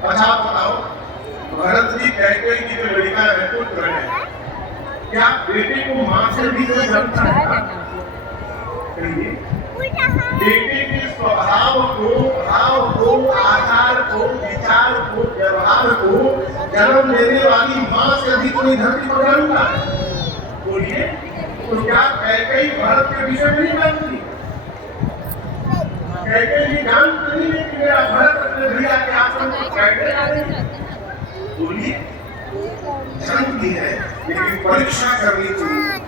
अच्छा आप बताओ, भरत जी कैकेयी की जो लड़का है पुत्र है, क्या बेटे को मां से भी कोई जानता है? कहिए, बेटे के स्वभाव को, भाव को, आचार को, विचार को, व्यवहार को जन्म देने वाली मां से अधिक कोई धरती पर जानता है? बोलिए, तो क्या कैकेयी भरत के विषय में नहीं जानती? कैकेयी जानती नहीं है कि मेरा भरत अपने भैया के आश्रम पर बैठे? बोलिए, जानती है, लेकिन परीक्षा करनी चाहिए,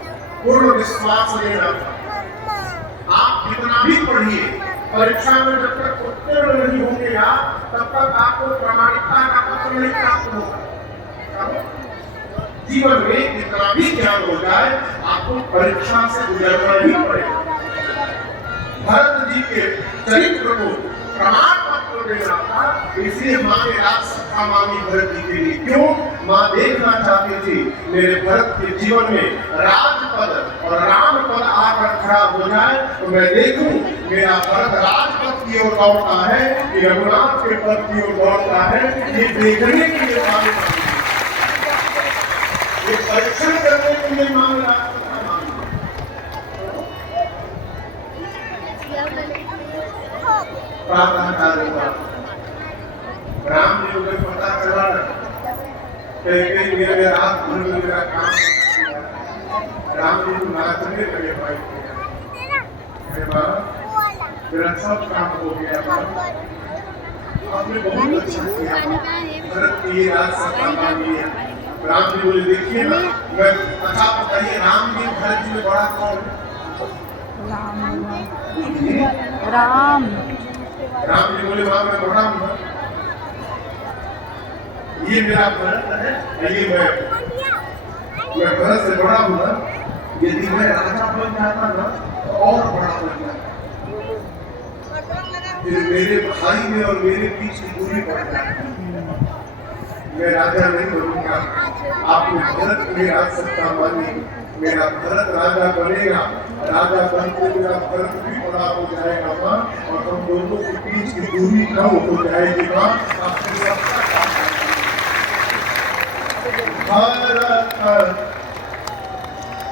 पूर्ण विश्वास लेना था। आप कितना भी पढ़िए, परीक्षा में जब तक उत्तीर्ण नहीं होंगे आप, तब तक आपको प्रामाणिकता का पत्र नहीं प्राप्त होगा। जीवन में कितना भी ज्ञान हो जाए, आपको परीक्षा से गुजरना ही पड़ेगा। भरत जी के चरित्र को प्रमाण पत्र देना था, इसलिए मां ने राज सत्ता मांगी भरत जी के लिए। क्यों? मां देखना चाहती थी मेरे भरत के जीवन में राजपद और राम पद आकर खड़ा हो जाए, तो मैं देखूं मेरा भरत राजपद की ओर दौड़ता है कि रघुनाथ के पद की ओर दौड़ता है। ये देखने के लिए मांग, ये परीक्षण करने के लिए मांग रहा। प्रार्थना करूंगा, राम जी मुझे पता चला ना, कहीं मेरे रात भर में मेरा काम किया, राम जी को नाचने लगे भाई, मेरा सब काम हो गया, आपने बहुत अच्छा किया, भरत की राज सत्ता मांगी है। राम जी बोले देखिए ना, मैं अच्छा बताइए राम जी भरत जी में बड़ा कौन? राम राम जी बोले मां मैं बड़ा हूं, ये मेरा भरत है, ये मैं भरत से बड़ा हूं ना। यदि मैं राजा बन जाता ना तो और बड़ा बन जाता, फिर मेरे भाई में और मेरे बीच की दूरी बढ़ जाती, मैं राजा नहीं बनूंगा। आपने भरत की राज सत्ता मानी, मेरा भरत राजा बनेगा, राजा बनते मेरा भरत भी बड़ा हो जाएगा मां, और हम दोनों के बीच की दूरी कम हो जाएगी मां। भरत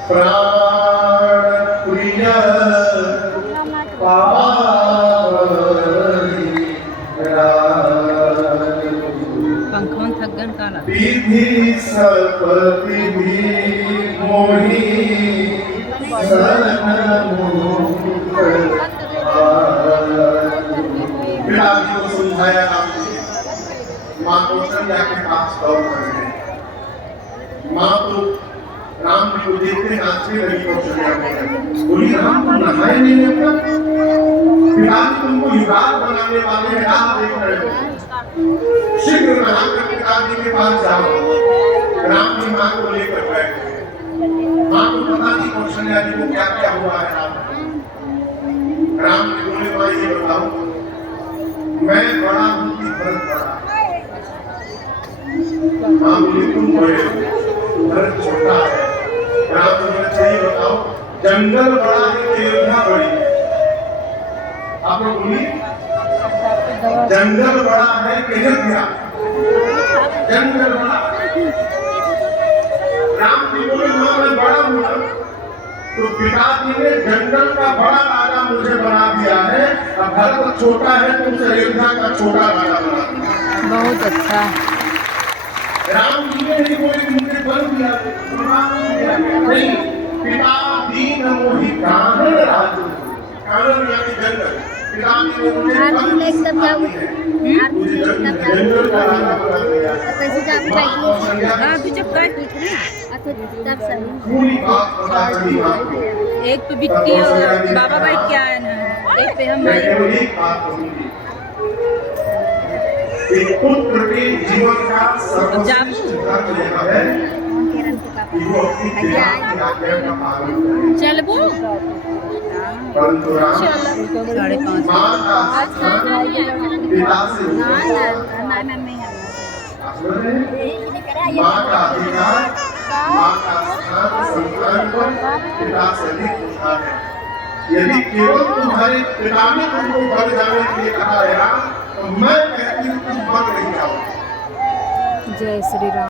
प्राण प्रिय पंखवन थगन काला विधि सपति भी मोही पिताजी को समझाया राम जी, मां कौशल्या के पास दौड़ कर गए। मां तो राम जी को देखते नाचने लगी, कौशल्या में बोली राम तुम नहाए नहीं अपना, पिताजी तुमको युवराज बनाने वाले हैं, राह देख रहे हो, शीघ्र नहाकर पिताजी के पास जाओ। राम जी मां को लेकर बैठे, मां को पता नहीं कौशल्या जी को क्या क्या हुआ है। राम जी बोले मां ये बताओ, मैं बड़ा हूं कि भरत बड़ा? मां बोली तुम बड़े हो, भरत छोटा है। राम जी बोले सही बताओ, जंगल बड़ा है कि अयोध्या बड़ी है? आप लोग बोलिए, जंगल बड़ा है कि अयोध्या? जंगल बड़ा। राम जी बोले मां मैं बड़ा हूं, तो पिताजी ने जंगल का बड़ा राजा मुझे बना दिया है, अब भरत छोटा है तो उसे अयोध्या का छोटा राजा बना दिया। बहुत अच्छा। राम जी ने नहीं बोले मुझे बन दिया, नहीं, पिता दीन मोहि कानन राजू, कानन यानी जंगल, पिताजी ने मुझे जंगल का राजा बना दिया। पूरी बात पता चली आपको। एक पे बिट्टी और बाबा बैठ के आए ना, एक पे हम एक बात कहूंगी, एक पुत्र के जीवन का सर्वश्रेष्ठ धर्म यह है कि वो अपनी पिता की आज्ञा का पालन करे। चल वो परंतु राम 5:30 मां का पिता से मां का अधिकार, मां का स्थान संतान पर पिता से अधिक होता है। यदि केवल तुम्हारे पिता ने तुमको बढ़ जाने के लिए कहा है, तो मैं कहती हूँ तुम बढ़ नहीं जाओ। जय श्री राम।